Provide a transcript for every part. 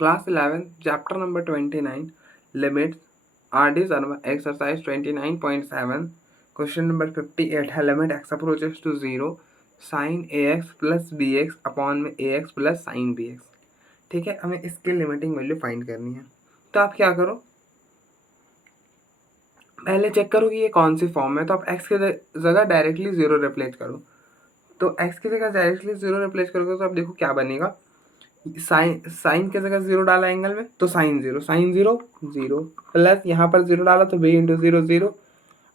Class 11, chapter number 29, limits, RD's exercise 29.7, question number 58 है limit x approaches to 0, sin ax plus bx upon में ax plus sin bx। ठीक है, हमें इसकी limiting value find करनी है। तो आप क्या करो, पहले चेक करो कि ये कौन सी फॉर्म है। तो आप x की जगह डायरेक्टली 0 रिप्लेस करो। तो x की जगह डायरेक्टली 0 रिप्लेस करोगे तो आप देखो क्या बनेगा। साइन की जगह 0 डाला एंगल में तो साइन 0 0 प्लस यहाँ पर 0 डाला तो b इंटू 0 0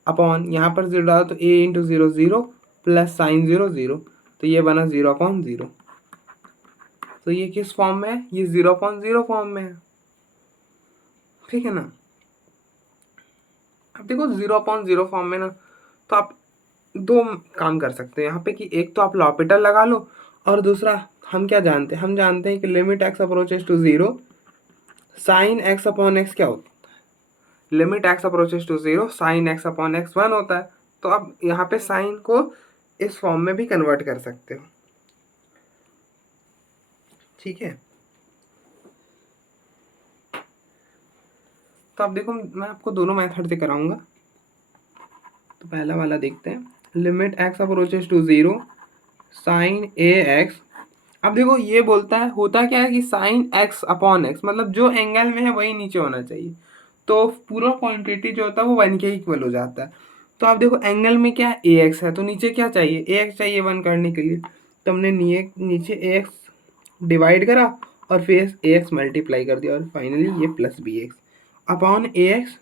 अपॉन यहाँ पर 0 डाला तो a इंटू 0 0 प्लस साइन 0 0। तो ये बना 0/0। तो ये किस फॉर्म में है? ये 0/0 फॉर्म में है। ठीक है ना। अब देखो 0/0 फॉर्म में ना, तो आप दो काम कर सकते हैं यहाँ पे कि एक तो आप लॉपिटल लगा लो, और दूसरा हम क्या जानते हैं, हम जानते हैं कि limit x approaches to 0 sine x upon x क्या होता है, limit x approaches to 0 sine x upon x 1 होता है। तो आप यहाँ पे साइन को इस फॉर्म में भी कन्वर्ट कर सकते हो। ठीक है, तो आप देखो मैं आपको दोनों मेथड से कराऊंगा। तो पहला वाला देखते हैं, limit x approaches to 0 sine ax। अब देखो ये बोलता है, होता क्या है कि साइन x अपॉन x मतलब जो एंगल में है वही नीचे होना चाहिए। तो पूरा क्वांटिटी जो होता है वो 1 के इक्वल हो जाता है। तो आप देखो एंगल में क्या है, ax है, तो नीचे क्या चाहिए, ax चाहिए 1 करने के लिए। तो हमने नीचे ax डिवाइड करा और फिर ax मल्टीप्लाई कर दिया और फाइनली ये plus bx upon ax।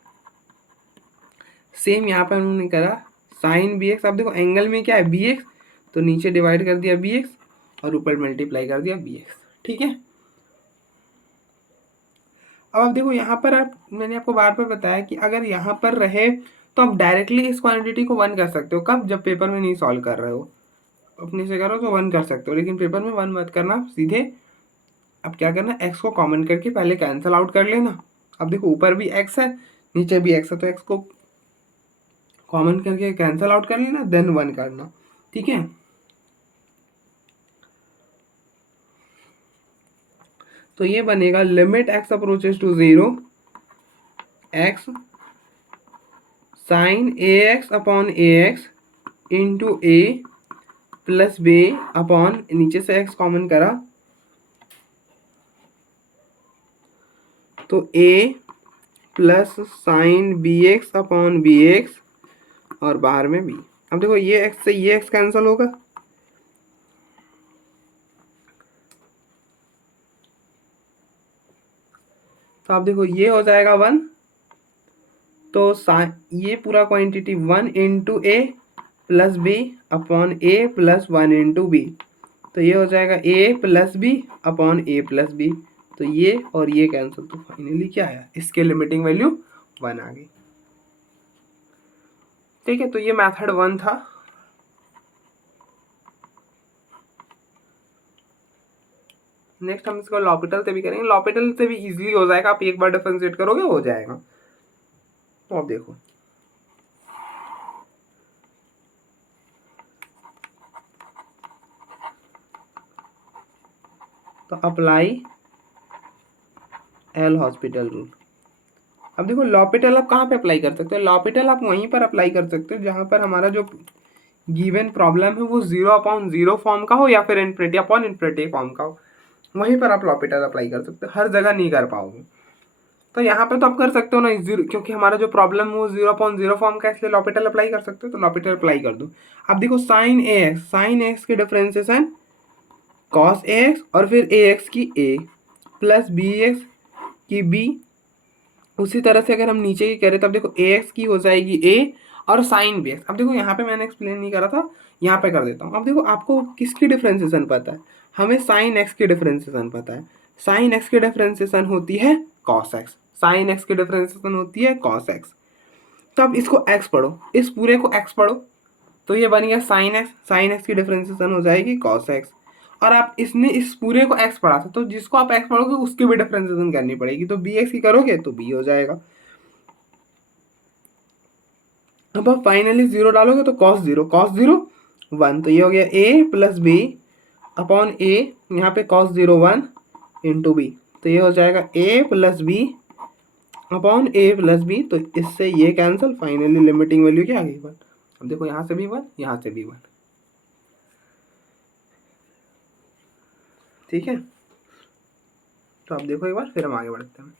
Same यहाँ पर हमने करा साइन bx। अब देखो एंगल में क्या है bx, तो नीचे डिवाइड कर दिया bx और ऊपर मल्टीप्लाई कर दिया bx। ठीक है, अब आप देखो यहाँ पर मैंने आपको बार बार बताया कि अगर यहाँ पर रहे तो आप डायरेक्टली इस क्वांटिटी को 1 कर सकते हो। कब? जब पेपर में नहीं सॉल्व कर रहे हो, अपने से करो तो 1 कर सकते हो, लेकिन पेपर में 1 मत करना। सीधे अब क्या करना, x को कॉमन करके पहले कैंसिल आउट कर लेना। अब देखो ऊपर भी x है नीचे भी x है, तो x को कॉमन करके कैंसिल आउट कर लेना, देन 1 करना। ठीक है, तो ये बनेगा limit x approaches to 0 x sine ax upon ax into a plus b upon नीचे से x कॉमन करा तो a plus sine bx upon bx और बाहर में b। अब देखो ये x से ये x कैंसिल होगा, तो आप देखो ये हो जाएगा 1। तो ये पूरा quantity 1 into a plus b upon a plus 1 into b. तो ये हो जाएगा a plus b upon a plus b. तो ये और ये कैंसिल, तो फाइनली क्या आया, इसके लिमिटिंग वैल्यू 1 आ गई। ठीक है, तो ये मेथड 1 था। नेक्स्ट हम इसको लॉपिटल से भी करेंगे, लॉपिटल से भी इजीली हो जाएगा, आप एक बार डिफरेंशिएट करोगे हो जाएगा। तो आप देखो तो अप्लाई एल हॉस्पिटल रूल। अब देखो लॉपिटल आप कहाँ पे अप्लाई कर सकते हो, लॉपिटल आप वहीं पर अप्लाई कर सकते हो जहाँ पर हमारा जो गिवन प्रॉब्लम है वो 0/0 फॉर्म का हो या फिर इनफिनिटी अपॉन इनफिनिटी फॉर्म का हो, वहीं पर आप लॉपिटल अप्लाई कर सकते हो। हर जगह नहीं कर पाओगे, तो यहाँ पे तो आप कर सकते हो ना, जीरो, क्योंकि हमारा जो प्रॉब्लम है वो 0/0 फॉर्म का, इसलिए लॉपिटल अप्लाई कर सकते हो। तो लॉपिटल अप्लाई कर दो। अब देखो साइन एक्स की डिफरेंशिएशन कॉस एक्स और फिर ए एक्स की ए प्लस बी एक्स की बी। उसी तरह से अगर हम नीचे की करें तब देखो ए एक्स की हो जाएगी ए और साइन बी एक्स। अब देखो यहाँ पे मैंने एक्सप्लेन नहीं करा था, यहाँ पे कर देता हूँ। अब देखो आपको किसकी डिफरेंशिएशन पता है, हमें साइन एक्स की डिफरेंशिएशन पता है। साइन एक्स की डिफरेंशिएशन होती है कॉस एक्स, साइन एक्स की डिफरेंशिएशन होती है कॉस एक्स। तो अब इसको एक्स पढ़ो, इस पूरे को एक्स पढ़ो, तो ये बन गया साइन एक्स की डिफरेंशिएशन हो जाएगी कॉस एक्स। और आप इसने इस पूरे को एक्स पढ़ा था, तो जिसको आप एक्स पढ़ोगे उसकी भी डिफरेंशिएशन करनी पड़ेगी, तो बी एक्स की करोगे तो बी हो जाएगा। अब आप फाइनली 0 डालोगे तो cos 0 1, तो ये हो गया a प्लस बी अपॉन ए, यहाँ पे cos 0 1 इंटू बी। तो ये हो जाएगा a plus b upon a plus b. तो इससे ये कैंसिल, फाइनली लिमिटिंग वैल्यू क्या आ गई 1। अब देखो यहाँ से भी 1, यहाँ से भी 1। ठीक है, तो अब देखो एक बार, फिर हम आगे बढ़ते हैं।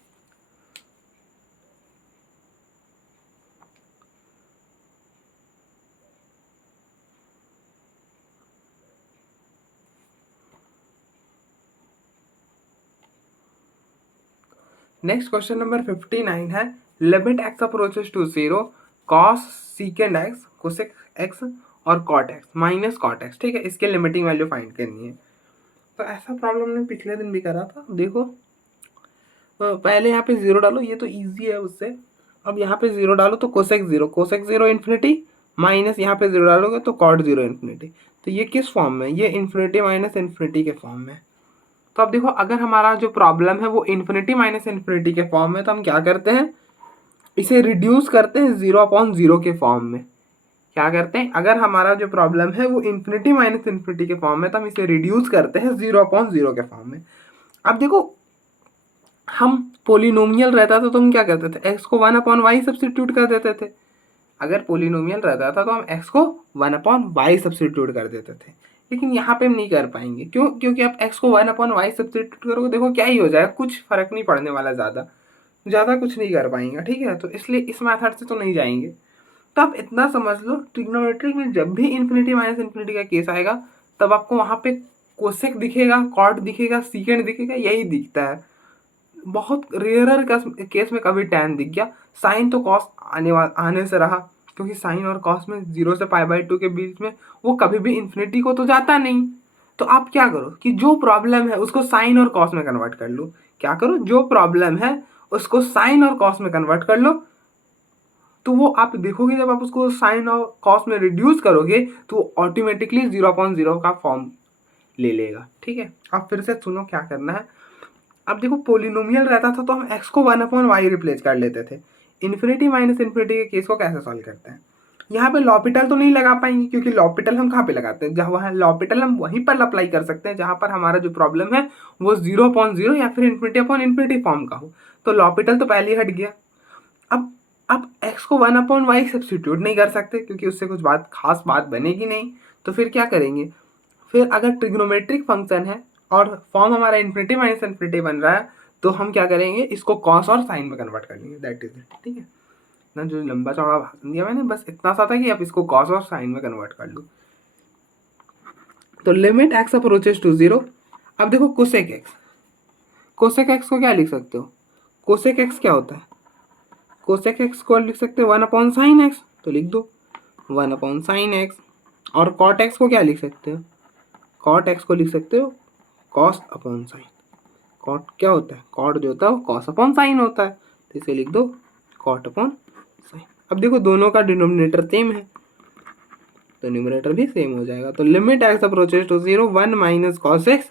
नेक्स्ट क्वेश्चन नंबर 59 है, limit x approaches to 0 cos second x, cosec x और cot x minus cot x. ठीक है, इसके लिमिटिंग वैल्यू फाइंड करनी है। तो ऐसा प्रॉब्लम ने पिछले दिन भी करा था। देखो पहले यहाँ पे 0 डालो, ये तो ईजी है उससे। अब यहाँ पे 0 डालो तो कोसेक 0, कोसेक 0 इन्फिनिटी, माइनस यहाँ पे 0 डालोगे तो कॉट 0 इन्फिनिटी। तो ये किस फॉर्म में, ये इन्फिनिटी माइनस इन्फिनिटी के फॉर्म में। तो अब देखो, अगर हमारा जो प्रॉब्लम है वो इन्फिनिटी माइनस इन्फिनिटी के फॉर्म में, तो हम क्या करते हैं, इसे रिड्यूस करते हैं 0/0 के फॉर्म में। क्या करते हैं, अगर हमारा जो प्रॉब्लम है वो इन्फिनिटी माइनस इन्फिनिटी के फॉर्म में, तो हम इसे रिड्यूस करते हैं 0/0 के फॉर्म में। अब देखो, हम पोलिनोमियल रहता था तो हम क्या करते थे, x को 1/y सब्स्टिट्यूट कर देते थे। अगर पोलिनोमियल रहता था तो हम x को 1/y सब्स्टिट्यूट कर देते थे। लेकिन यहाँ पे हम नहीं कर पाएंगे। क्यों? क्योंकि आप x को 1/y सब्स्टिट्यूट करोगे, देखो क्या ही हो जाएगा, कुछ फर्क नहीं पड़ने वाला, ज़्यादा कुछ नहीं कर पाएंगे। ठीक है, तो इसलिए इस मेथड से तो नहीं जाएंगे। तो आप इतना समझ लो, ट्रिग्नोमेट्री में जब भी इन्फिनिटी माइनस इन्फिनिटी का केस आएगा, तब आपको वहाँ पे कोसेक दिखेगा, कॉट दिखेगा, सीकेंड दिखेगा, यही दिखता है। बहुत रेयरर केस में कभी टैन दिख गया। साइन तो कॉस आने से रहा, क्योंकि साइन और कॉस में 0 से π/2 के बीच में वो कभी भी इन्फिनिटी को तो जाता नहीं। तो आप क्या करो कि जो प्रॉब्लम है उसको साइन और कॉस में कन्वर्ट कर लो। क्या करो, जो प्रॉब्लम है उसको साइन और कॉस में कन्वर्ट कर लो। तो वो आप देखोगे, जब आप उसको साइन और कॉस में रिड्यूस करोगे तो ऑटोमेटिकली 0/0 का फॉर्म ले लेगा। ठीक है, आप फिर से सुनो क्या करना है। अब देखो, पोलिनोमियल रहता था तो हम x को 1/y रिप्लेस कर लेते थे। इन्फिनिटी माइनस इन्फिनिटी के केस को कैसे सॉल्व करते हैं, यहाँ पे लॉपिटल तो नहीं लगा पाएंगे, क्योंकि लॉपिटल हम कहाँ पे लगाते हैं, जहाँ वहाँ लॉपिटल हम वहीं पर अप्लाई कर सकते हैं जहाँ पर हमारा जो प्रॉब्लम है वो 0/0 या फिर इन्फिनिटी फॉर्म का हो। तो लॉपिटल तो पहले ही हट गया। अब आप x को 1/y सब्स्टिट्यूट नहीं कर सकते, क्योंकि उससे कुछ खास बात बनेगी नहीं। तो फिर क्या करेंगे, फिर अगर ट्रिग्नोमेट्रिक फंक्शन है और फॉर्म हमारा इन्फिनिटी माइनस इन्फिनिटी बन रहा है, तो हम क्या करेंगे, इसको कॉस और साइन में कन्वर्ट कर लेंगे। That is it. ठीक है ना, जो लंबा चौड़ा भाषण दिया मैंने, बस इतना सा था कि आप इसको कॉस और साइन में कन्वर्ट कर लो। तो लिमिट एक्स अप्रोचेस टू 0। अब देखो कोसेक एक्स, कोसेक एक्स को क्या लिख सकते हो, कोसेक एक्स क्या होता है, कोसेक एक्स को लिख सकते हो 1/sin x, तो लिख दो 1/sin x। और कॉट एक्स को क्या लिख सकते हो, कॉट एक्स को लिख सकते हो कॉस अपॉन साइन। कॉट क्या होता है, कॉट जो होता है वो कॉस अपॉन साइन होता है, तो इसे लिख दो कॉट अपॉन साइन। अब देखो दोनों का डिनोमिनेटर सेम है तो न्यूमरेटर भी सेम हो जाएगा। तो limit x approaches to 0 1 minus cos x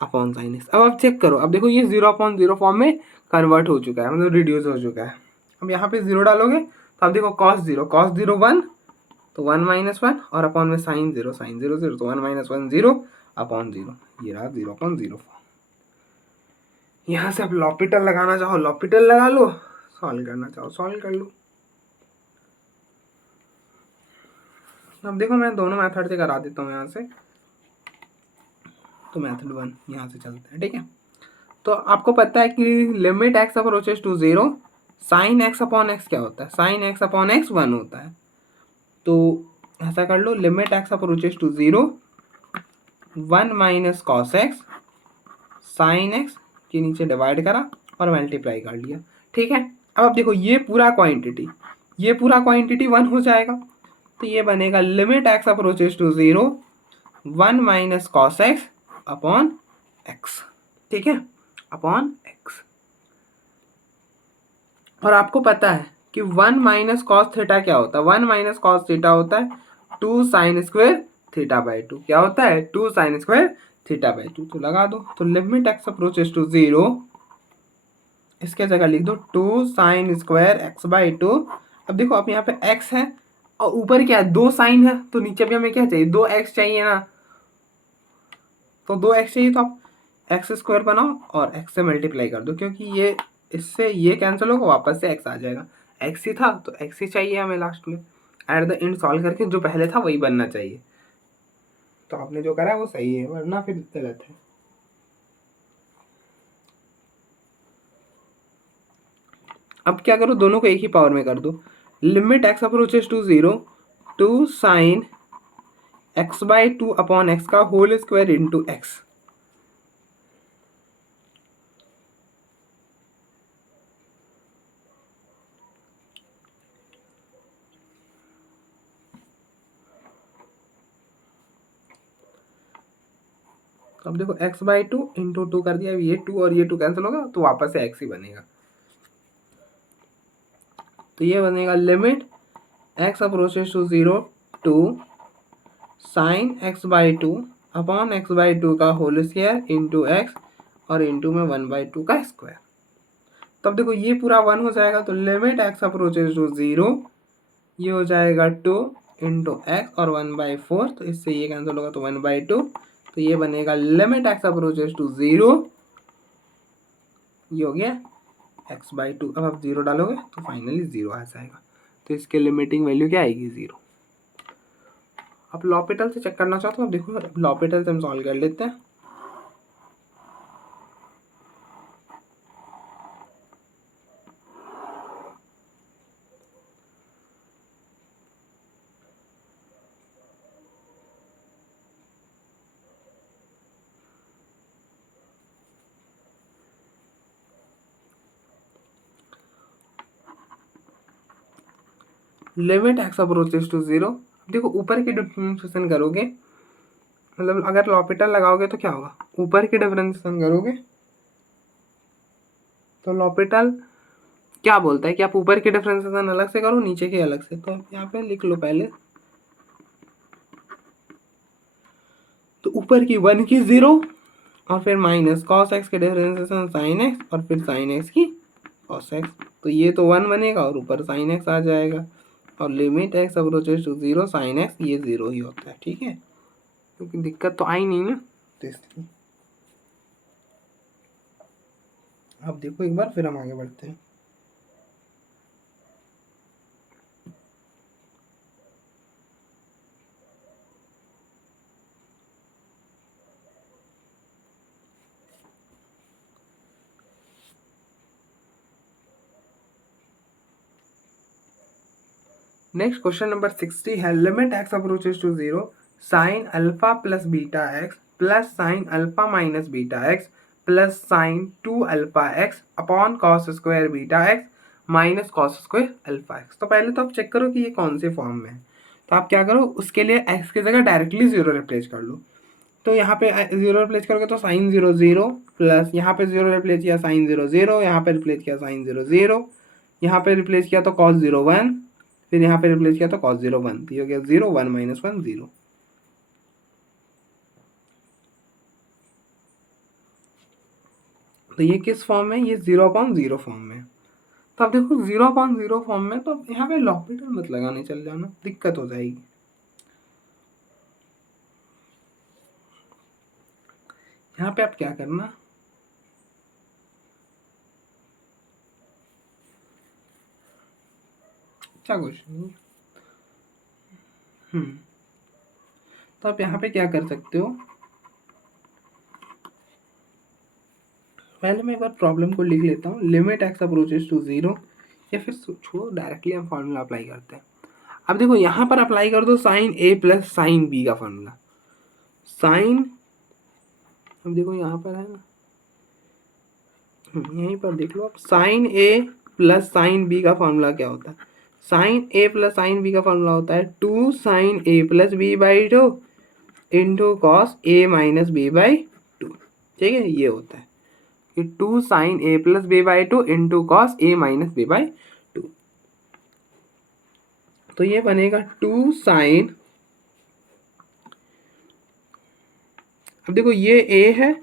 upon sine x. अब आप चेक करो, अब देखो ये 0/0 फॉर्म में कन्वर्ट हो चुका है, मतलब रिड्यूस हो चुका है। अब यहाँ पे 0 डालोगे तो अब देखो कॉस 0 1, तो 1 - 1 और अपॉन में साइन 0 0, तो 1 - 1 0 अपॉन 0, ये रहा 0/0 फॉर्म। यहाँ से आप लॉपिटल लगाना चाहो लॉपिटल लगा लो, सॉल्व करना चाहो सॉल्व कर लो। अब देखो मैं दोनों मेथड से करा देता हूँ यहाँ से। तो मेथड 1 यहाँ से चलते हैं। ठीक है, तो आपको पता है कि limit x approaches to 0 sine x upon x क्या होता है, साइन एक्स अपॉन एक्स 1 होता है। तो ऐसा कर लो, limit x approaches to 0 1 minus cos x sine x के नीचे डिवाइड करा और मल्टीप्लाई कर लिया। ठीक है, अब आप देखो ये पूरा क्वांटिटी 1 हो जाएगा। तो ये बनेगा limit x approaches to 0 1 minus cos x upon x. ठीक है, अपॉन एक्स। और आपको पता है कि 1 माइनस कॉस थीटा क्या होता है, 1 माइनस कॉस थीटा होता है 2 साइन स्क्वायर थीटा/2। क्या होता है, 2 साइन स्क्वायर थीटा/2। तो लगा दो, तो लिमिट एक्स अप्रोचेस टू 0, इसके जगह लिख दो 2 साइन स्क्वायर x/2। अब देखो आप यहाँ पे x है और ऊपर क्या है, 2 साइन है, तो नीचे भी हमें क्या चाहिए, 2x चाहिए ना। तो 2x चाहिए, तो आप एक्स स्क्वायर बनाओ और एक्स से मल्टीप्लाई कर दो, क्योंकि ये इससे ये कैंसिल होगा, वापस से एक्स आ जाएगा। एक्स ही था तो एक्स ही चाहिए हमें लास्ट में। एट द एंड सॉल्व करके जो पहले था वही बनना चाहिए। तो आपने जो करा है वो सही है, वरना फिर गलत है। अब क्या करो, दोनों को एक ही पावर में कर दो। Limit x approaches to 0 two sine x/2 upon x का होल स्क्वायर इंटू एक्स। अब देखो x/2 इंटू 2 कर दिया, ये 2 और ये 2 कैंसिल होगा तो वापस से x ही बनेगा। तो ये बनेगा limit x approaches to 0 two sine x/2 upon x/2 का होल स्क्वायर इंटू एक्स और इंटू में 1/2 का स्क्वायर। तब देखो ये पूरा 1 हो जाएगा, तो लिमिट x अप्रोचेस टू 0, ये हो जाएगा 2 इंटू एक्स और 1/4, तो इससे ये कैंसिल होगा तो 1/2। तो ये बनेगा लिमिट x अप्रोचेस टू 0, ये हो गया x/2। अब आप 0 डालोगे तो फाइनली 0 आ जाएगा। तो इसके लिमिटिंग वैल्यू क्या आएगी, 0। आप लॉपिटल से चेक करना चाहते हो, अब देखो लॉपिटल से हम सॉल्व कर लेते हैं। लिमिट एक्स अप्रोचेस टू 0, देखो ऊपर की डिफरेंशिएशन करोगे, मतलब अगर लॉपिटल लगाओगे तो क्या होगा, ऊपर की डिफरेंशिएशन करोगे तो लॉपिटल क्या बोलता है कि आप ऊपर की डिफरेंशिएशन अलग से करो, नीचे की अलग से। तो यहाँ पे लिख लो पहले, तो ऊपर की 1 की 0 और फिर माइनस कॉस एक्स की डिफरेंशिएशन साइन एक्स और फिर साइन एक्स की कॉस एक्स। तो ये तो 1 बनेगा और ऊपर साइन एक्स आ जाएगा। और limit x approaches to 0 sine x, ये 0 ही होता है, ठीक है, क्योंकि दिक्कत तो आई नहीं ना, तो इसलिए। अब देखो एक बार फिर हम आगे बढ़ते हैं। नेक्स्ट क्वेश्चन नंबर 60 है, limit x approaches to 0 sine alpha plus beta x plus sine alpha minus beta x plus sine 2 alpha x upon cos square beta x minus cos square alpha x. तो पहले तो आप check करो कि ये कौन से फॉर्म में है। तो आप क्या करो, उसके लिए एक्स की जगह डायरेक्टली 0 रिप्लेस कर लो। तो यहाँ पे 0 रिप्लेस करोगे तो साइन 0 0 प्लस यहाँ पे 0 रिप्लेस किया साइन 0 0, यहाँ पे रिप्लेस किया साइन 0 0, यहाँ पे रिप्लेस किया तो कॉस 0 1, फिर यहाँ पे रिप्लेस किया तो cos 0 1, तो ये हो गया 0 1 माइनस 1 0। तो ये किस फॉर्म में, ये 0/0 फॉर्म में। तो अब देखो 0/0 फॉर्म में, तो यहाँ पे लॉपिटल मत लगाने चल जाना, दिक्कत हो जाएगी। यहाँ पे आप क्या करना, क्या क्वेश्चन, तो आप यहाँ पे क्या कर सकते हो, पहले मैं एक बार प्रॉब्लम को लिख लेता हूँ। लिमिट एक्स अप्रोचेस टू 0, या फिर छोड़ो डायरेक्टली हम फॉर्मूला अप्लाई करते हैं। अब देखो यहाँ पर अप्लाई कर दो साइन ए प्लस साइन बी का फॉर्मूला। साइन, अब देखो यहाँ पर है ना, यहीं पर देख लो आप, साइन ए प्लस साइन बी का फॉर्मूला क्या होता है। साइन ए प्लस साइन बी का फॉर्मूला होता है 2 sine A plus b by 2 into cos a minus b by 2, ठीक है, ये होता है कि 2 sine A plus b by 2 into cos a minus b by 2। तो ये बनेगा 2 साइन, अब देखो ये ए है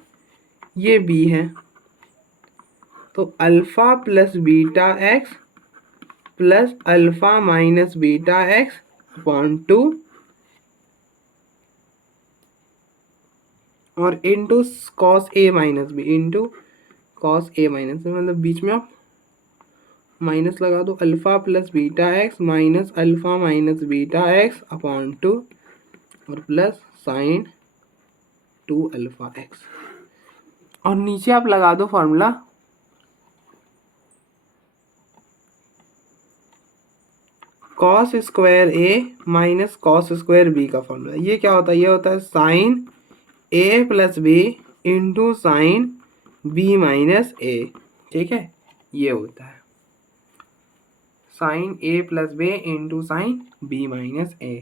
ये बी है, तो alpha plus beta x plus alpha minus beta x upon 2 और into cos a minus B, into cos a minus B, मतलब बीच में आप माइनस लगा दो, alpha plus beta x minus alpha minus beta x upon 2 और plus sine 2 alpha x, और नीचे आप लगा दो formula cos square A minus cos square B का फॉर्मूला। ये क्या होता है? ये होता है sine A plus B into sine B minus A, ठीक है, ये होता है sine A plus B into sine B minus A.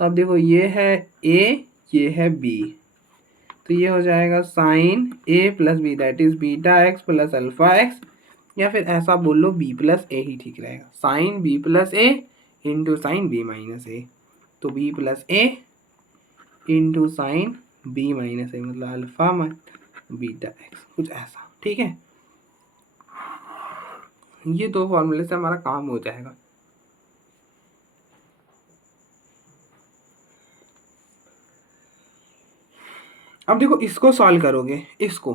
तो अब देखो ये है ए, ये है बी, तो ये हो जाएगा sine A plus b that is beta x plus alpha x, या फिर ऐसा बोल लो बी प्लस ए ही ठीक रहेगा, sine B plus A into sine B minus A. तो बी प्लस ए इंटू साइन बी माइनस ए, मतलब अल्फा बीटा एक्स, कुछ ऐसा, ठीक है। ये दो फॉर्मूले से हमारा काम हो जाएगा। अब देखो इसको सॉल्व करोगे इसको,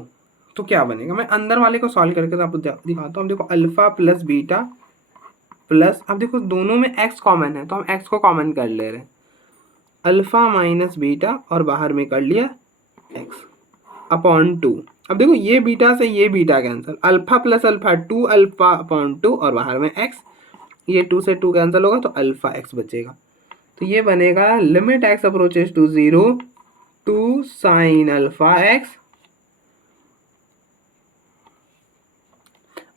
तो क्या बनेगा? मैं अंदर वाले को सॉल्व करके आपको दिखाता हूँ। देखो अल्फा प्लस बीटा प्लस, अब देखो दोनों में x कॉमन है तो हम x को कॉमन कर ले रहे हैं, अल्फा माइनस बीटा और बाहर में कर लिया x अपॉन 2। अब देखो ये बीटा से ये beta cancel, alpha plus alpha 2 alpha upon 2 और बाहर में x, ये 2 से 2 कैंसिल होगा तो अल्फा x बचेगा। तो ये बनेगा limit x approaches to 0 two sine alpha x।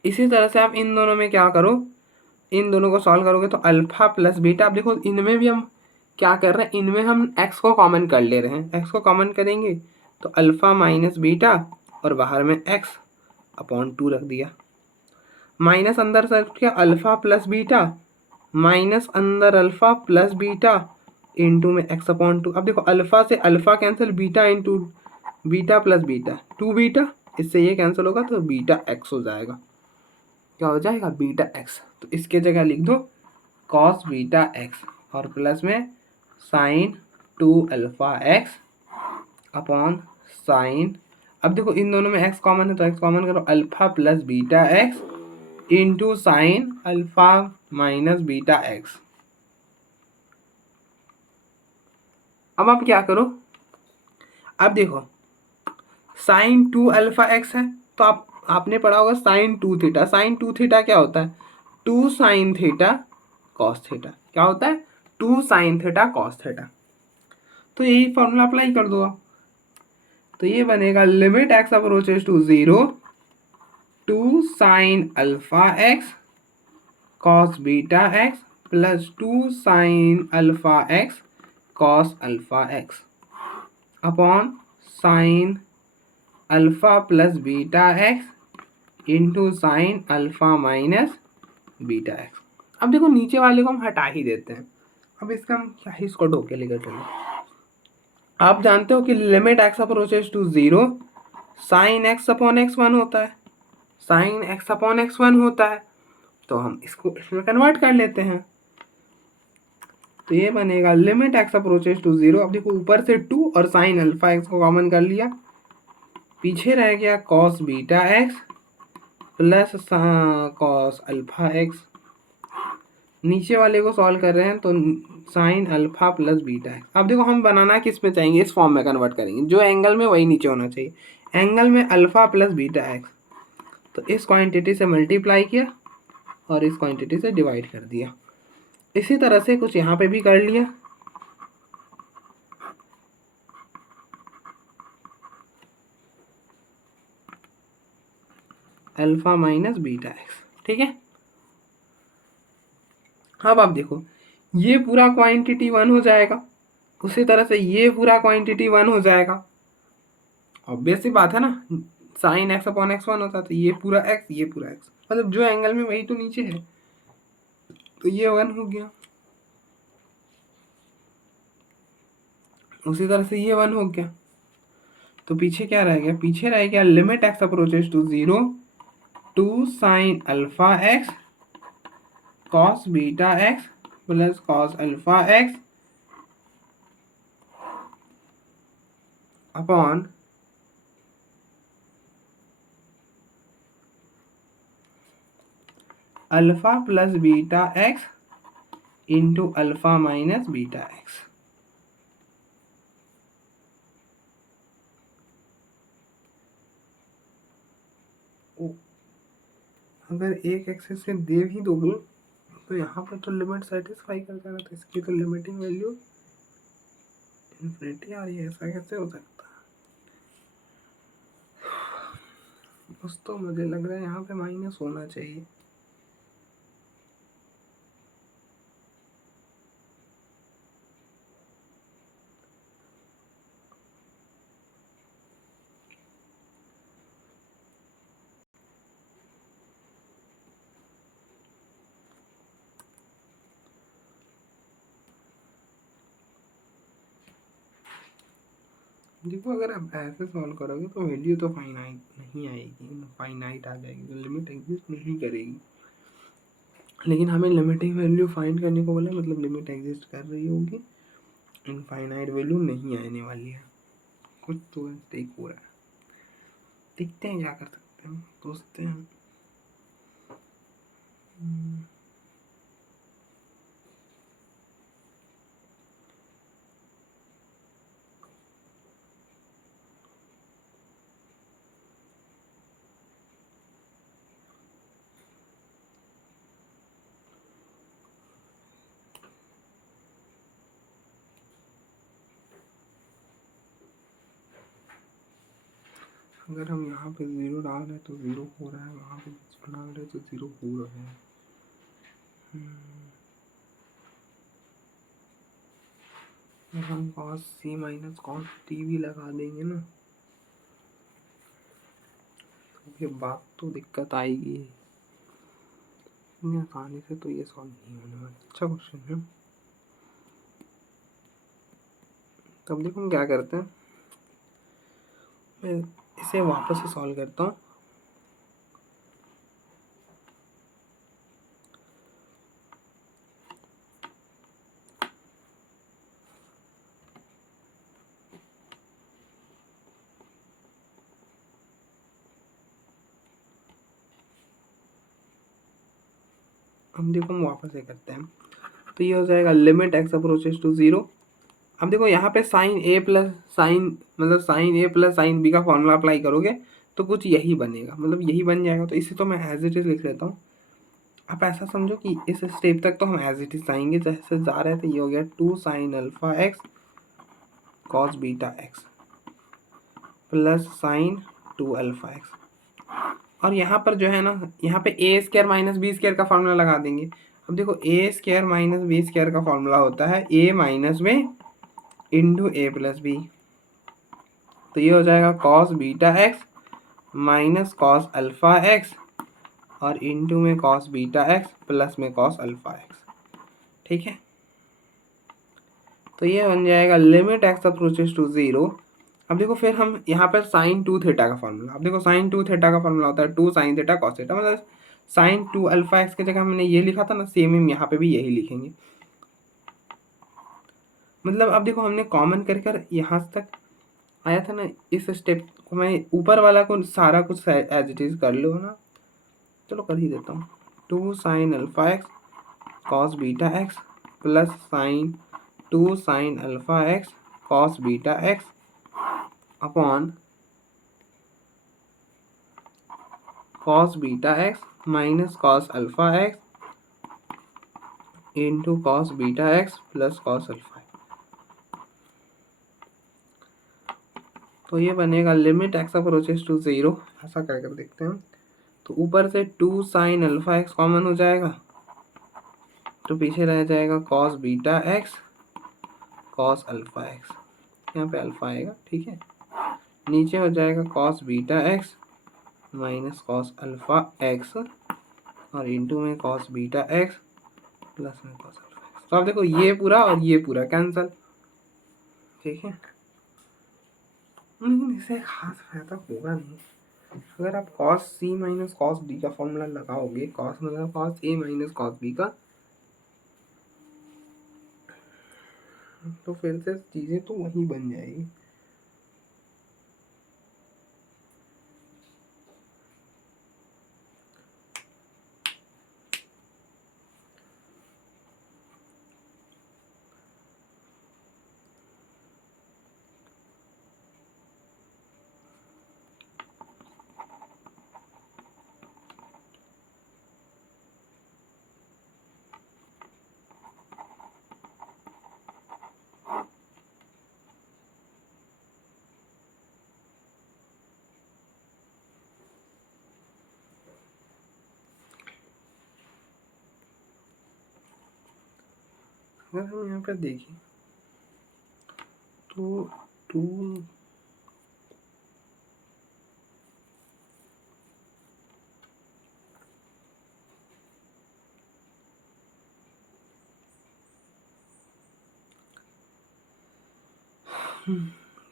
इसी तरह से आप इन दोनों में क्या करो, इन दोनों को सॉल्व करोगे तो अल्फा प्लस बीटा, अब देखो इनमें भी हम क्या कर रहे हैं, इनमें हम x को कॉमन कर ले रहे हैं, x को कॉमन करेंगे तो अल्फा माइनस बीटा और बाहर में x अपॉन 2 रख दिया, माइनस अंदर से क्या अल्फा प्लस बीटा माइनस अंदर अल्फा प्लस बीटा इंटू में x अपॉन 2। अब देखो अल्फा से alpha cancel, beta into beta plus beta 2 beta, इससे ये कैंसिल होगा तो बीटा x हो जाएगा, क्या हो जाएगा? Beta x. तो इसके जगह लिख दो कॉस बीटा एक्स और प्लस में sine 2 alpha x upon sine, अब देखो इन दोनों में x कॉमन है तो x कॉमन करो, alpha plus beta x into sine alpha minus beta x. अब आप क्या करो, अब देखो साइन 2 अल्फा एक्स है तो आपने पढ़ा होगा साइन 2 थीटा, साइन 2 थीटा क्या होता है? 2 साइन थीटा कॉस थीटा, क्या होता है? 2 साइन थीटा कॉस थीटा। तो यही फॉर्मूला अप्लाई कर दो आप, तो ये बनेगा limit x approaches to 0 two sine alpha x cos beta x plus 2 sine alpha x cos alpha x upon sine alpha plus beta x into sine alpha minus beta x. अब देखो नीचे वाले को हम हटा ही देते हैं, अब इसका हम क्या ही इसको ढोके लेकर चलो। आप जानते हो कि limit x approaches to 0 sine x upon x 1 होता है, साइन एक्स अपॉन एक्स 1 होता है, तो हम इसको इसमें कन्वर्ट कर लेते हैं। तो ये बनेगा लिमिट एक्स अप्रोचेस टू 0, अब देखो ऊपर से 2 और साइन अल्फा एक्स को कॉमन कर लिया, पीछे रह गया cos beta x plus cos alpha x, नीचे वाले को सॉल्व कर रहे हैं तो sign alpha plus beta x. अब देखो हम बनाना किस में चाहेंगे, इस फॉर्म में कन्वर्ट करेंगे, जो एंगल में वही नीचे होना चाहिए, एंगल में अल्फा प्लस बीटा एक्स, तो इस क्वांटिटी से मल्टीप्लाई किया और इस क्वांटिटी से डिवाइड कर दिया। इसी तरह से कुछ यहाँ पे भी कर लिया, अल्फा माइनस बीटा एक्स, ठीक है। अब आप देखो ये पूरा क्वांटिटी 1 हो जाएगा, उसी तरह से ये पूरा क्वांटिटी 1 हो जाएगा, ऑब्वियस सी बात है ना, साइन एक्स अपॉन एक्स 1 होता है तो ये पूरा एक्स ये पूरा एक्स, मतलब जो एंगल में वही तो नीचे है, तो ये 1 हो गया, उसी तरह से ये 1 हो गया, तो पीछे क्या रह गया? पीछे रह गया limit x approaches to 0 two sine alpha x cos beta x plus cos alpha x upon alpha plus beta x into alpha minus beta x. अगर एक एक्सेस से दे भी दोगे तो यहाँ पर तो लिमिट सेटिस्फाई कर जाएगा, तो इसकी तो लिमिटिंग वैल्यू इन्फिनिटी आ रही है, ऐसा कैसे हो सकता है? दोस्तों मुझे लग रहा है यहाँ पे माइनस होना चाहिए। देखो अगर आप ऐसे सॉल्व करोगे तो वैल्यू तो फाइनाइट नहीं आएगी, फाइनाइट आ जाएगी, तो लिमिट एग्जिस्ट नहीं करेगी। लेकिन हमें लिमिटिंग वैल्यू फाइंड करने को बोला, मतलब लिमिट एग्जिस्ट कर रही होगी, इनफाइनाइट वैल्यू नहीं आने वाली है। कुछ तो मिस्टेक हो रहा है, देखते हैं क्या कर सकते हैं, सोचते हैं। अगर हम यहाँ पे ज़ीरो डाल रहे हैं तो ज़ीरो हो रहा है, वहाँ पे डाल रहे हैं तो ज़ीरो हो रहा है। हम cos c minus cos t भी लगा देंगे ना, तो ये बात तो दिक्कत आएगी। इतनी आसानी से तो ये सॉल्व नहीं होने वाला। अच्छा क्वेश्चन है। तब देखो हम क्या करते हैं, मैं इसे वापस से सॉल्व करता हूँ। हम देखो हम वापस से करते हैं, तो ये हो जाएगा limit x approaches to zero. अब देखो यहाँ पे साइन ए प्लस साइन, मतलब साइन ए प्लस साइन बी का फॉर्मूला अप्लाई करोगे तो कुछ यही बनेगा, मतलब यही बन जाएगा। तो इसे तो मैं एज इट इज लिख लेता हूँ। आप ऐसा समझो कि इस स्टेप तक तो हम एज इट इज आएंगे, जैसे जा रहे थे। ये हो गया two sine alpha x cos beta x plus sine two alpha x. और यहाँ पर जो है ना, यहाँ पे a square minus b square का फॉर्मूला लगा देंगे। अब देखो a square minus b square का फॉर्मूला होता है ए माइनस में इंटू ए प्लस बी। तो ये हो जाएगा cos beta x minus cos alpha x और इंटू में कॉस बीटा एक्स प्लस में कॉस अल्फा एक्स। ठीक है, तो ये बन जाएगा limit x approaches to zero. अब देखो फिर हम यहाँ पर साइन टू थीटा का फॉर्मूला, अब देखो साइन टू थीटा का फॉर्मूला होता है two sine theta cos theta, मतलब साइन टू अल्फा एक्स की जगह हमने ये लिखा था ना, सेम हम यहाँ पे भी यही लिखेंगे। मतलब अब देखो हमने कॉमन कर कर यहाँ तक आया था ना, इस स्टेप को मैं ऊपर वाला को सारा कुछ एज इट इज कर लो ना, चलो कर ही देता हूँ। Two sine alpha x cos beta x plus sine two sine alpha x cos beta x upon cos beta x minus cos alpha x into cos beta x plus cos alpha. तो ये बनेगा limit x approaches to zero. ऐसा कर कर देखते हैं। तो ऊपर से two sine alpha x common हो जाएगा, तो पीछे रह जाएगा cos beta x cos alpha x, यहाँ पे अल्फा आएगा। ठीक है, नीचे हो जाएगा cos beta x minus cos alpha x और इंटू में कॉस बीटा एक्स प्लस में कॉस अल्फा एक्स। तो आप देखो ये पूरा और ये पूरा कैंसल। ठीक है, लेकिन इससे खास फायदा होगा नहीं। अगर आप कॉस सी माइनस कॉस डी का फॉर्मूला लगाओगे, कॉस मतलब cos a minus cos b का, तो फिर से चीज़ें तो वही बन जाएगी। अगर हम यहाँ पे देखें तो 2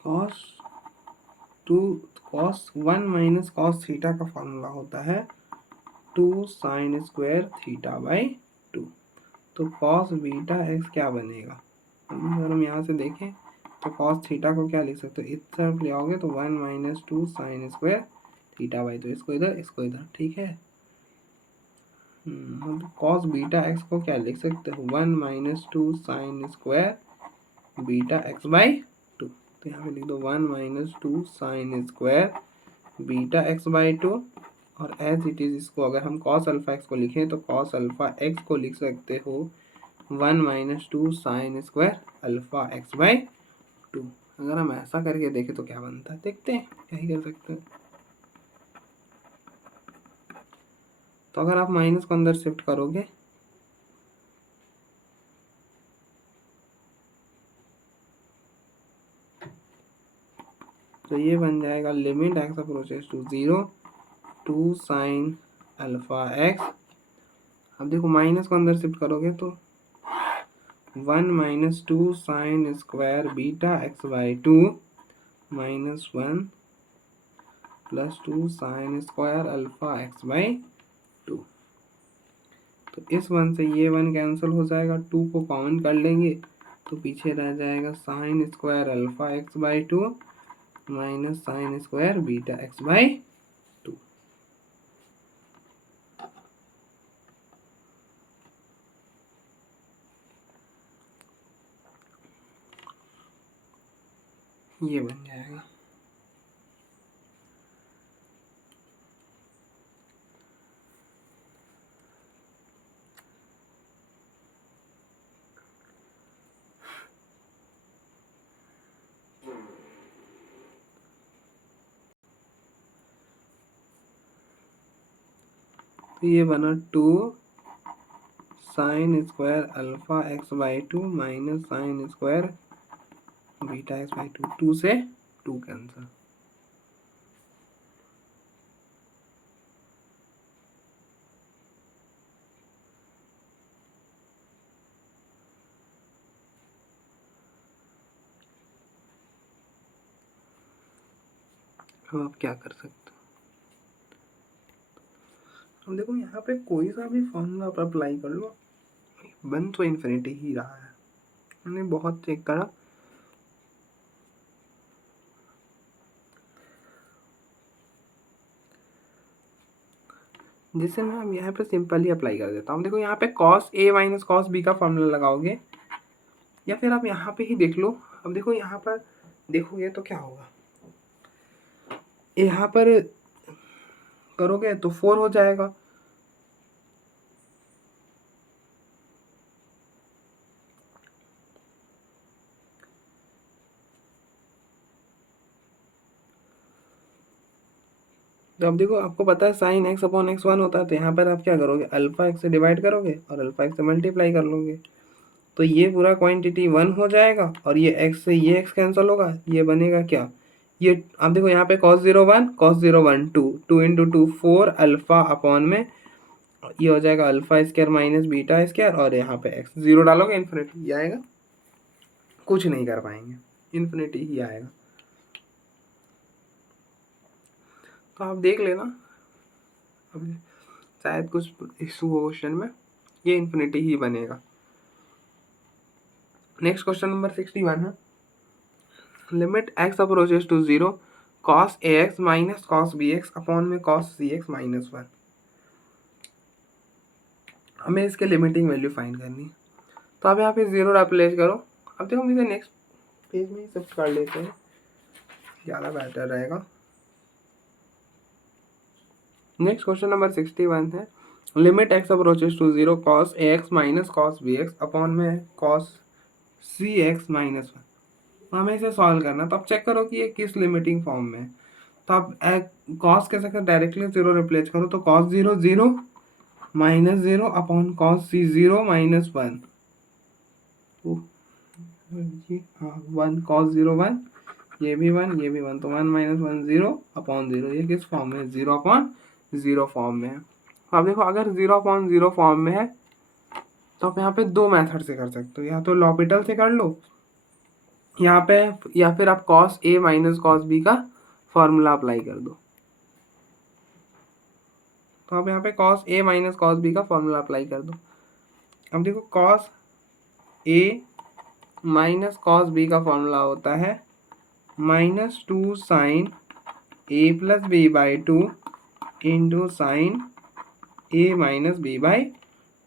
cos 2 cos 1 minus cos theta का फॉर्मूला होता है 2 साइन स्क्वायर थीटा बाई 2। तो cos बीटा एक्स क्या बनेगा? अगर हम यहाँ से देखें तो cos थीटा को क्या लिख सकते हो? इस तरफ ले आओगे तो 1 minus 2 sine square theta by 2, इसको इधर, ठीक है। मतलब cos बीटा एक्स को क्या लिख सकते हो? 1 minus 2 sine square beta x by 2। तो यहाँ पे लिख दो 1 minus 2 sine square beta x by 2, और एज इट इज इसको अगर हम cos अल्फा एक्स को लिखें तो cos अल्फा एक्स को लिख सकते हो 1 minus 2 sine square alpha x by 2। अगर हम ऐसा करके देखें तो क्या बनता है, देखते हैं, क्या ही कर सकते हैं। तो अगर आप माइनस को अंदर शिफ्ट करोगे तो ये बन जाएगा limit x approaches to 0 2 sine alpha x. अब देखो माइनस को अंदर शिफ्ट करोगे तो 1 minus 2 sine square beta x by 2 minus 1 plus 2 sine square alpha x by 2। तो इस 1 से ये 1 कैंसिल हो जाएगा, 2 को कॉमन कर लेंगे तो पीछे रह जाएगा sign square alpha x by 2 minus sign square beta x by 2। ये बन जाएगा। तो ये बना 2 sine square alpha x by 2 minus sign square beta x by 2। 2 से 2 कैंसिल। अब आप क्या कर सकते हो? अब देखो यहाँ पे कोई सा भी फॉर्मूला आप अप्लाई कर लो, बन तो इन्फिनिटी ही रहा है। मैंने बहुत चेक करा, जिससे मैं अब यहाँ पे सिंपली अप्लाई कर देता हूँ। देखो यहाँ पे cos a minus cos b का फॉर्मूला लगाओगे, या फिर आप यहाँ पे ही देख लो। अब देखो यहाँ पर देखोगे तो क्या होगा, यहाँ पर करोगे तो 4 हो जाएगा, तो अब देखो आपको पता है साइन एक्स अपॉन एक्स 1 होता है, तो यहाँ पर आप क्या करोगे, अल्फा एक्स से डिवाइड करोगे और अल्फा एक्स से मल्टीप्लाई कर लोगे, तो ये पूरा क्वांटिटी 1 हो जाएगा, और ये एक्स से ये एक्स कैंसिल होगा, ये बनेगा क्या, ये अब देखो यहाँ पे cos 0 1 cos 0 1 2 2 into 2 4 alpha upon में ये हो जाएगा alpha square minus beta square, और यहाँ पे एक्स 0 डालोगे इन्फिनिटी आएगा, कुछ नहीं कर पाएंगे, इन्फिनिटी ही आएगा। तो आप देख लेना, अब शायद कुछ इशू हो क्वेश्चन में, ये इन्फिनिटी ही बनेगा। नेक्स्ट क्वेश्चन नंबर 61 है, limit x approaches to 0 cos ax minus cos bx upon में cos cx माइनस 1। हमें इसके लिमिटिंग वैल्यू फाइंड करनी है, तो आप यहाँ पे 0 रिप्लेस करो। अब देखो हम इसे नेक्स्ट पेज में ही शिफ्ट कर लेते हैं, ज़्यादा बेटर रहेगा। नेक्स्ट क्वेश्चन नंबर 61 है, limit x approaches to 0 cos ax minus cos bx upon में cos cx माइनस 1। तो हमें इसे सॉल्व करना, तो आप चेक करो कि ये किस लिमिटिंग फॉर्म में है। तो आप cos के साथ डायरेक्टली 0 रिप्लेस करो, तो cos 0 0 minus 0 upon cos c 0 minus 1। One cos 0 1, ये भी 1, ये भी 1, तो 1 माइनस 1 0 अपॉन 0। ये किस फॉर्म में है? 0 अपॉन 0 फॉर्म में है। अब देखो अगर 0 अपॉन 0 फॉर्म में है तो आप यहाँ पे दो मेथड से कर सकते हो, या तो लॉपिटल से कर लो यहाँ पे, या फिर आप cos a minus cos b का फॉर्मूला अप्लाई कर दो। तो आप यहाँ पे cos a minus cos b का फॉर्मूला अप्लाई कर दो। अब देखो cos a minus cos b का फॉर्मूला होता है -2 sine A plus b by 2 into sine a minus b by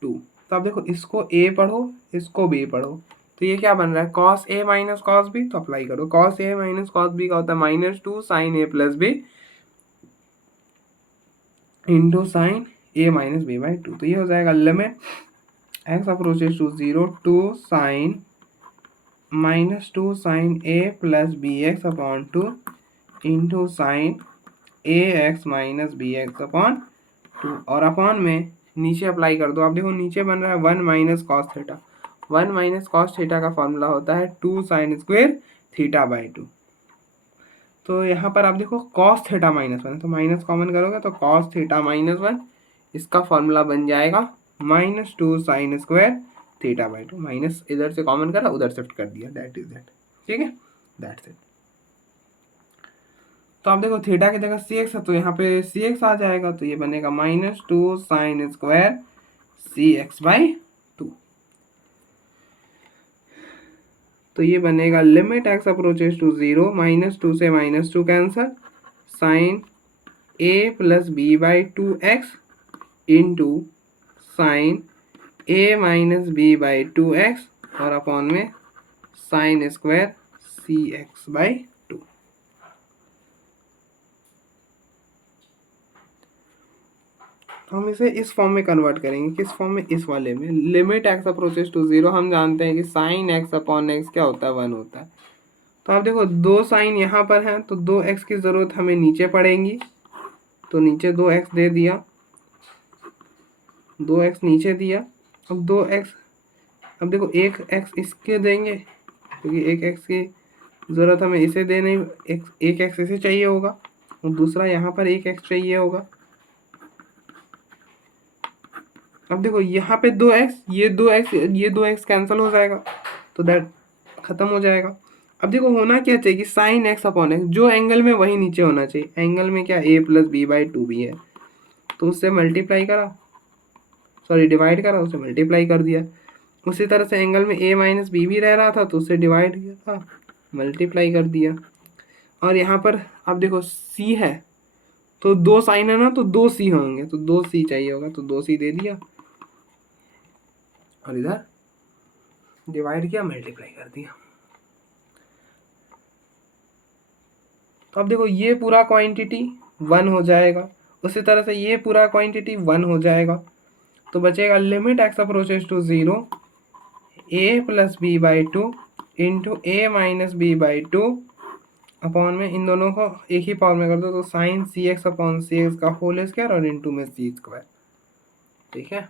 2। तो अब देखो इसको ए पढ़ो, इसको बी पढ़ो, तो ये क्या बन रहा है? Cos a minus cos b. तो अप्लाई करो, cos a minus cos b का होता है -2 sine A plus B into sine a minus b by 2। तो ये हो जाएगा limit x approaches to 0 two sine -2 sine A plus b x upon 2 into sine a x minus b x upon 2, और upon में नीचे apply कर दो। आप देखो नीचे बन रहा है 1 minus cos theta. 1 minus cos theta का फॉर्मूला होता है 2 साइन स्क्वायर थीटा बाई 2। तो यहाँ पर आप देखो कॉस थीटा -1, तो माइनस कॉमन करोगे तो कॉस थीटा -1, इसका फॉर्मूला बन जाएगा -2 sine square theta by 2। Minus इधर से कॉमन करा, उधर शिफ्ट कर दिया, दैट इज दैट। ठीक है, दैट्स इट। तो आप देखो थीटा की जगह सी एक्स है तो यहाँ पे सी एक्स आ जाएगा, तो ये बनेगा -2 sine square c x by 2। तो ये बनेगा लिमिट एक्स अप्रोचेस टू 0, -2 से -2 cancel, sine A plus b by 2x into sine a minus b by 2x और अपॉन में sine square c x by 2। हम इसे इस फॉर्म में कन्वर्ट करेंगे, किस फॉर्म में? इस वाले में। लिमिट एक्स अप्रोचेस टू 0, हम जानते हैं कि साइन एक्स अपॉन एक्स क्या होता है? 1 होता है। तो आप देखो दो साइन यहाँ पर हैं, तो 2x की ज़रूरत हमें नीचे पड़ेगी, तो नीचे 2x दे दिया, 2x नीचे दिया। अब 2x, अब देखो एक x इसके देंगे क्योंकि एक x की ज़रूरत हमें इसे देने, एक x इसे चाहिए होगा और दूसरा यहाँ पर एक x चाहिए होगा। अब देखो यहाँ पे 2x, ये 2x कैंसिल हो जाएगा, तो दैट खत्म हो जाएगा। अब देखो होना क्या चाहिए कि साइन एक्स अपॉन एक्स, जो एंगल में वही नीचे होना चाहिए। एंगल में क्या? a प्लस बी बाई 2 भी है, तो उससे मल्टीप्लाई करा, सॉरी डिवाइड करा, उससे मल्टीप्लाई कर दिया। उसी तरह से एंगल में a माइनस बी भी रह रहा था, तो उससे डिवाइड किया था, मल्टीप्लाई कर दिया। और यहाँ पर अब देखो c है, तो दो साइन है ना, तो 2c होंगे, तो 2c चाहिए होगा, तो 2c दे दिया और इधर डिवाइड किया, मल्टीप्लाई कर दिया। तो अब देखो ये पूरा क्वांटिटी 1 हो जाएगा, उसी तरह से ये पूरा क्वांटिटी 1 हो जाएगा। तो बचेगा limit x approaches to 0 a plus b by 2 into a minus b by 2 upon में इन दोनों को एक ही पावर में कर दो, तो sine c x upon c x का होल स्क्वायर और इंटू में सी स्क्वायर। ठीक है,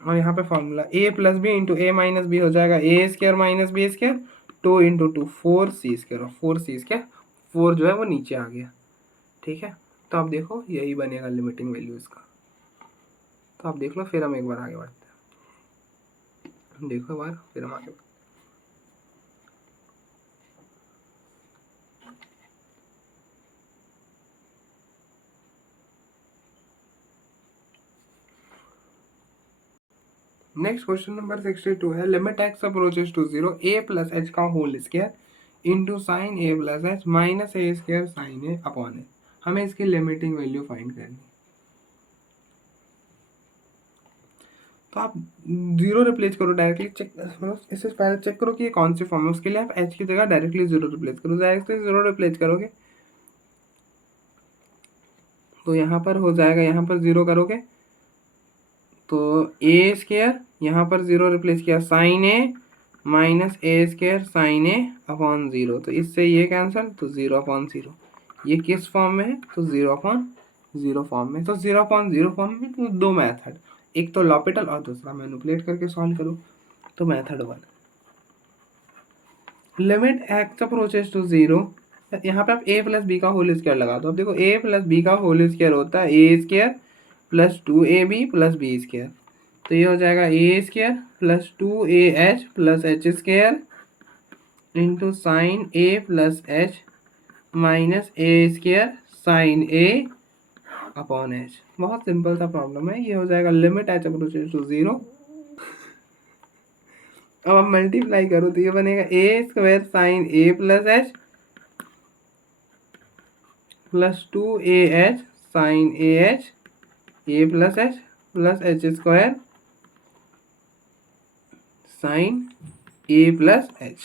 और यहाँ पे formula a plus B into a minus b हो जाएगा a square minus b square, 2 into 2 4 c square, और 4 सी स्क्वायर 4 जो है वो नीचे आ गया। ठीक है, तो आप देखो यही बनेगा लिमिटिंग वैल्यू इसका। तो आप देख लो, फिर हम एक बार आगे बढ़ते हैं, देखो बार फिर हम आगे बढ़ते हैं। नेक्स्ट क्वेश्चन नंबर 62 है, limit x approaches to 0 a plus H का whole square into sine A plus h minus a square sine a upon a. हमें इसकी लिमिटिंग वैल्यू फाइंड करनी। तो आप 0 रिप्लेस करो डायरेक्टली, चेक मतलब इससे पहले चेक करो कि ये कौन सी फॉर्म है, उसके लिए आप एच की जगह डायरेक्टली 0 रिप्लेस करो। डायरेक्टली 0 रिप्लेस करोगे तो यहाँ पर हो जाएगा, यहाँ पर 0 करोगे तो ए स्क्वायर, यहाँ पर 0 रिप्लेस किया, sign a minus a square sine a upon 0, तो इससे ये कैंसिल, तो 0 अपॉन 0। ये किस फॉर्म में है? तो 0 अपॉन 0 फॉर्म में। तो 0 अपॉन 0 फॉर्म में तो दो मेथड, एक तो लॉपिटल और दूसरा मैनिपुलेट करके सॉल्व करो। तो method 1, limit x approaches to 0, यहाँ पे आप a प्लस बी का होल स्क्वायर लगा दो। अब देखो a प्लस बी का होल स्क्वायर होता है a square plus 2ab plus b square, तो ये हो जाएगा a square plus 2ah plus h square into sine a plus h minus a square sine a upon h। बहुत simple सा problem है। ये हो जाएगा लिमिट h अप्रोचेस टू 0। अब आप मल्टीप्लाई करो तो ये बनेगा a square sine a plus h plus 2ah sine ah a plus h plus h square sine a plus h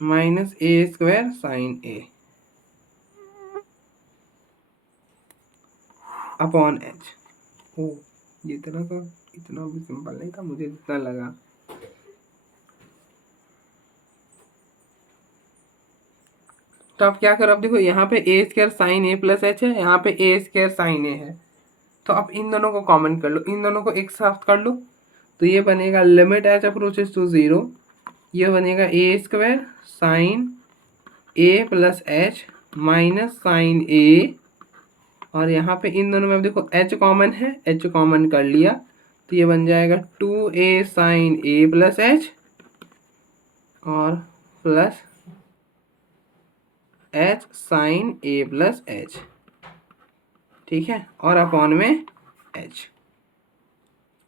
minus a square sine a upon h। ओ ये इतना भी सिंपल नहीं था मुझे जितना लगा। तो आप क्या करो, अब देखो यहाँ पे a square sine a plus h है, यहाँ पे a स्क्वायर साइन a है, तो आप इन दोनों को कॉमन कर लो, इन दोनों को एक साथ कर लो, तो ये बनेगा लिमिट h अप्रोचेस टू 0, ये बनेगा a square sine a plus h minus sine a, और यहाँ पे इन दोनों में अब देखो h कॉमन है, h कॉमन कर लिया तो ये बन जाएगा 2a sine a plus h और plus h sine a plus h, ठीक है, और अपॉन में h।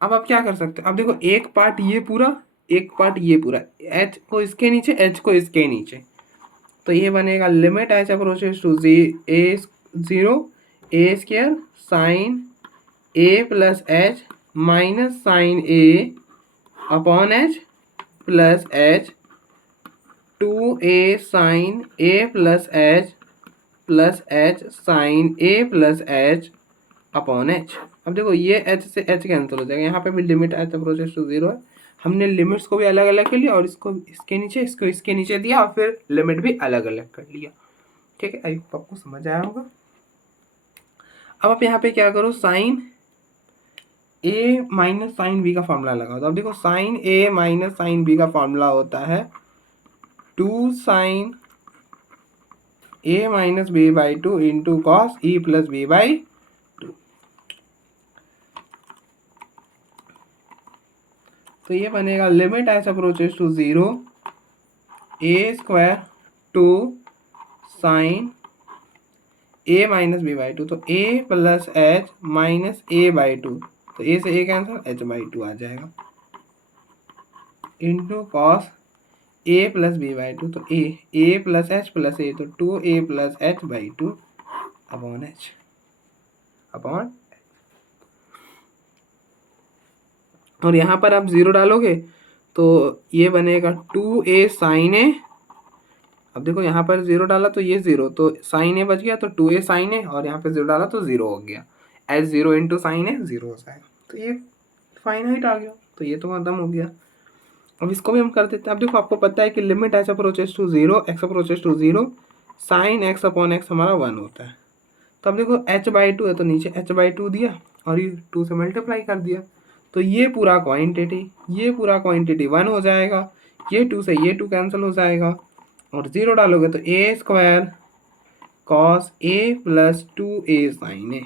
अब आप क्या कर सकते हो, अब देखो एक पार्ट ये पूरा, एक पार्ट ये पूरा, h को इसके नीचे, h को इसके नीचे, तो ये बनेगा limit h approaches to 0 a square sine a plus h minus sine a upon h plus h 2a sine a plus h plus h sine a plus h upon h। अब देखो ये h से h cancel हो जाएगा, यहाँ पे भी limit h approaches to 0 है, हमने लिमिट्स को भी अलग अलग कर लिया और इसको इसके नीचे, इसको इसके नीचे दिया और फिर लिमिट भी अलग अलग कर लिया, ठीक है। आई होप आपको समझ आया होगा। अब आप यहाँ पे क्या करो, sine a minus sine b का फॉर्मूला लगाओ। तो अब देखो sine a minus sine b का फॉर्मूला होता है 2 sine a minus b by 2 into cos e plus b by 2। तो ये बनेगा limit h approaches to 0 a square 2 sine a minus b by 2, तो a plus h minus a by 2, तो a से a cancel, h by 2 आ जाएगा, into cos a plus b by 2, तो a plus h plus a, तो 2a plus h by 2 upon h upon, और यहाँ पर आप 0 डालोगे तो ये बनेगा 2a साइन a। अब देखो यहाँ पर 0 डाला तो ये 0, तो साइन a बच गया, तो 2a साइन a, और यहाँ पे 0 डाला तो 0 हो गया, h 0 इंटू साइन a 0 हो जाएगा, तो ये फाइनाइट आ गया, तो ये तो खत्म हो गया। अब इसको भी हम कर देते हैं। अब देखो आपको पता है कि limit h approaches to 0 x approaches to 0 sine x upon x हमारा 1 होता है। तो अब देखो h बाई 2 है तो नीचे h बाई 2 दिया और ये 2 से मल्टीप्लाई कर दिया, तो ये पूरा क्वांटिटी 1 हो जाएगा, ये 2 से ये 2 कैंसिल हो जाएगा, और 0 डालोगे तो a square cos a plus 2a sine a।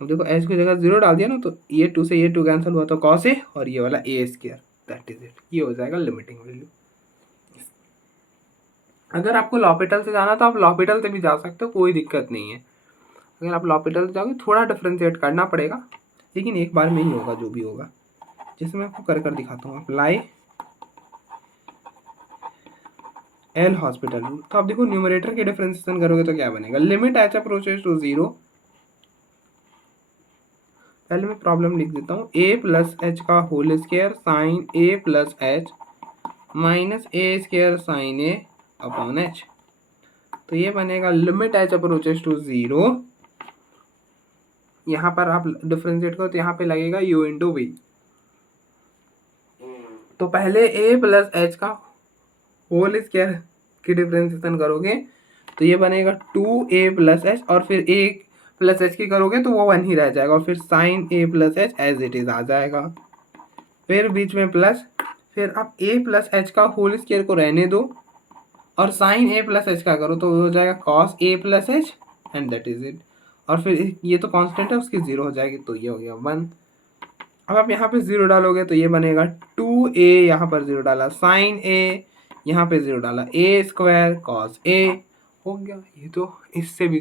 अब देखो h की जगह 0 डाल दिया ना, तो ये 2 से ये 2 कैंसिल हुआ, तो कॉस a और ये वाला a square, that is it, ये हो जाएगा लिमिटिंग वैल्यू। अगर आपको लॉपिटल से जाना तो आप लॉपिटल से भी जा सकते हो, कोई दिक्कत नहीं है। अगर आप लॉपिटल से जाओगे थोड़ा डिफ्रेंशिएट करना पड़ेगा, लेकिन एक बार में ही होगा जो भी होगा, जैसे मैं आपको कर दिखाता हूँ। अप्लाई एल हॉस्पिटल रूल, तो आप देखो न्यूमरेटर के डिफरेंशिएशन करोगे तो क्या बनेगा, लिमिट h अप्रोचेस टू 0, पहले मैं प्रॉब्लम लिख देता हूँ, a प्लस h का whole square sine a plus h minus a square sine a upon h, तो ये बनेगा लिमिट h अप्रोचेस टू 0। यहाँ पर आप डिफरेंशिएट करो तो यहाँ पे लगेगा u इंटू वी, तो पहले a प्लस h का होल स्क्वायर की डिफरेंशिएशन करोगे तो ये बनेगा 2a प्लस h, और फिर एक प्लस एच की करोगे तो वो 1 ही रह जाएगा, और फिर sine A plus H as it is आ जाएगा, फिर बीच में प्लस, फिर आप ए प्लस एच का होल स्क्वायर को रहने दो और साइन ए प्लस एच का करो तो हो जाएगा cos A plus H and that is it. और फिर ये तो कांस्टेंट है, उसकी जीरो हो जाएगी, तो ये हो गया 1। अब आप यहाँ पे जीरो डालोगे तो ये बनेगा 2a, यहाँ पर जीरो डाला साइन ए, यहाँ पे जीरो डाला ए स्क्वायर कॉस ए, हो गया। ये तो इससे भी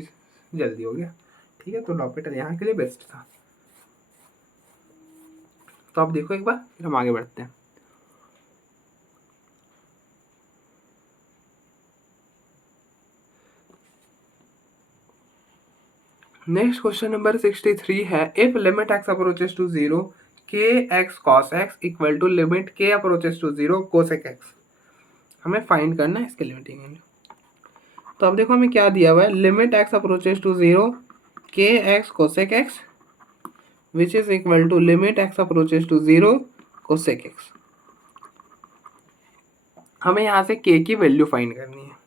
जल्दी हो गया, ठीक है। तो लॉपिटल यहाँ के लिए बेस्ट था। तो आप देखो एक बार, फिर हम आगे बढ़ते हैं। नेक्स्ट क्वेश्चन नंबर 63 है, if limit x approaches to 0 k x cos x equal to limit k approaches to 0 cosec x, हमें फाइंड करना है इसके लिमिटिंग वैल्यू। तो अब देखो हमें क्या दिया हुआ है, limit x approaches to 0 k x cosec x which is equal to limit x approaches to 0 cosec x. हमें यहाँ से के की वैल्यू फाइंड करनी है।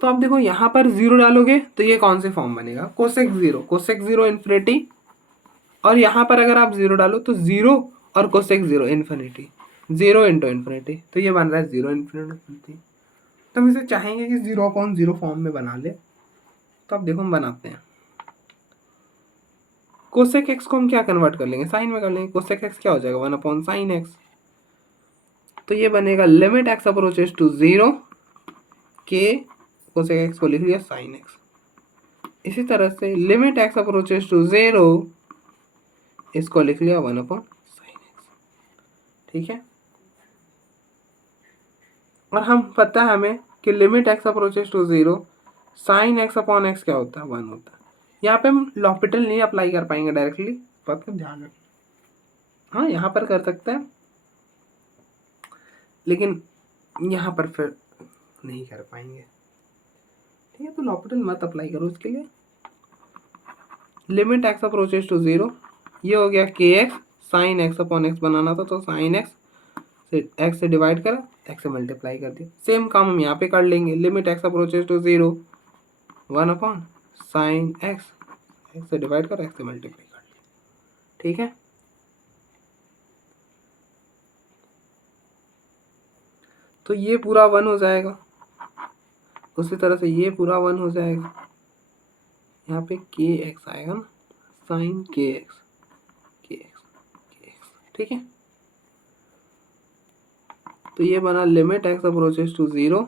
तो आप देखो यहाँ पर जीरो डालोगे तो ये कौन से फॉर्म बनेगा, कोसेक जीरो इन्फिनिटी, और यहाँ पर अगर आप जीरो डालो तो जीरो और cosec zero infinity, zero into infinity, तो ये बन रहा है जीरो इन्फिनिटी। तो हम इसे चाहेंगे कि 0/0 फॉर्म में बना ले, तो अब देखो हम बनाते हैं। कोसेक एक्स को हम क्या कन्वर्ट कर लेंगे, साइन में कर लेंगे। कोसेक एक्स क्या हो जाएगा, 1/sin x। तो ये बनेगा लिमिट एक्स अप्रोचेस टू 0 के कोसेक एक्स को लिख लिया साइन एक्स। इसी तरह से लिमिट एक्स अप्रोचेस टू 0 इसको लिख लिया 1/sin x, ठीक है। और हम पता है हमें कि limit x approaches to 0 sine x upon x क्या होता है, 1 होता है। यहाँ पे हम लॉपिटल नहीं अप्लाई कर पाएंगे डायरेक्टली, बात का ध्यान रखना। हाँ यहाँ पर कर सकते हैं, लेकिन यहाँ पर फिर नहीं कर पाएंगे, ठीक है। तो लॉपिटल मत अप्लाई करो इसके लिए। लिमिट एक्स अप्रोचेस टू 0, ये हो गया के x, sine x upon x बनाना था तो साइन एक्स से एक्स से डिवाइड करा, एक्स से मल्टीप्लाई कर दिया। सेम काम हम यहाँ पे कर लेंगे, limit x approaches to 0 1/sin x, x से डिवाइड कर एक्स से मल्टीप्लाई कर लिया, ठीक है। तो ये पूरा 1 हो जाएगा, उसी तरह से ये पूरा 1 हो जाएगा। यहाँ पे के एक्स आएगा ना, साइन के एक्स, ठीक है। तो ये बना limit x approaches to 0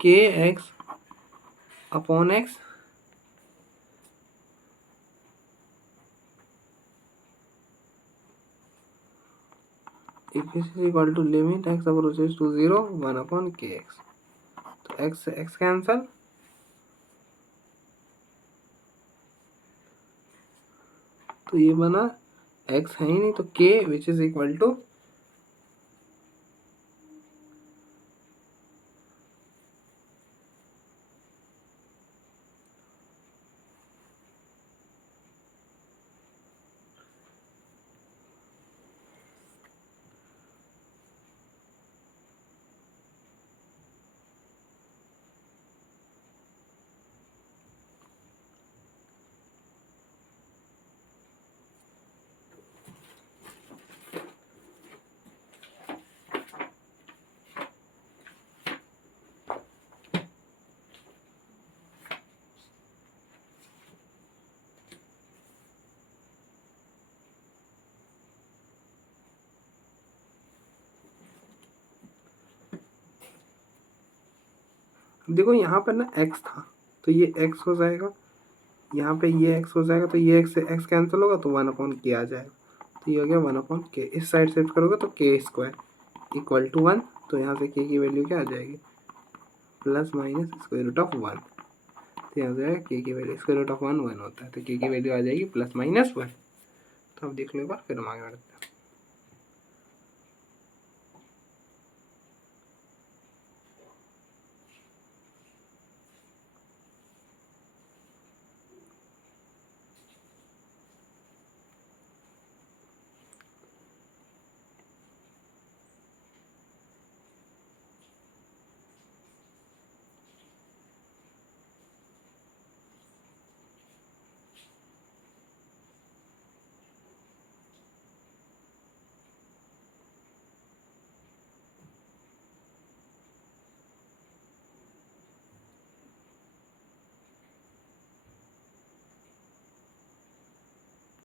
k x upon x equal to limit x approaches to 0 1/kx। तो एक्स से एक्स कैंसल, तो ये बना एक्स है ही नहीं तो के विच इज इक्वल टू देखो यहाँ पर ना x था तो ये x हो जाएगा, यहाँ पे ये x हो जाएगा, तो ये x से x कैंसिल होगा तो 1/k आ जाएगा। तो ये हो गया 1/k। इस साइड शिफ्ट करोगे तो k स्क्वायर इक्वल टू 1, तो यहाँ से k की वैल्यू क्या आ जाएगी, plus minus square root of 1। तो यहाँ जाएगा k की वैल्यू स्क्वायर रूट ऑफ 1 1 होता है, तो k की वैल्यू आ जाएगी प्लस माइनस 1। तो अब देख लो एक बार, फिर हम आगे बढ़ते हैं।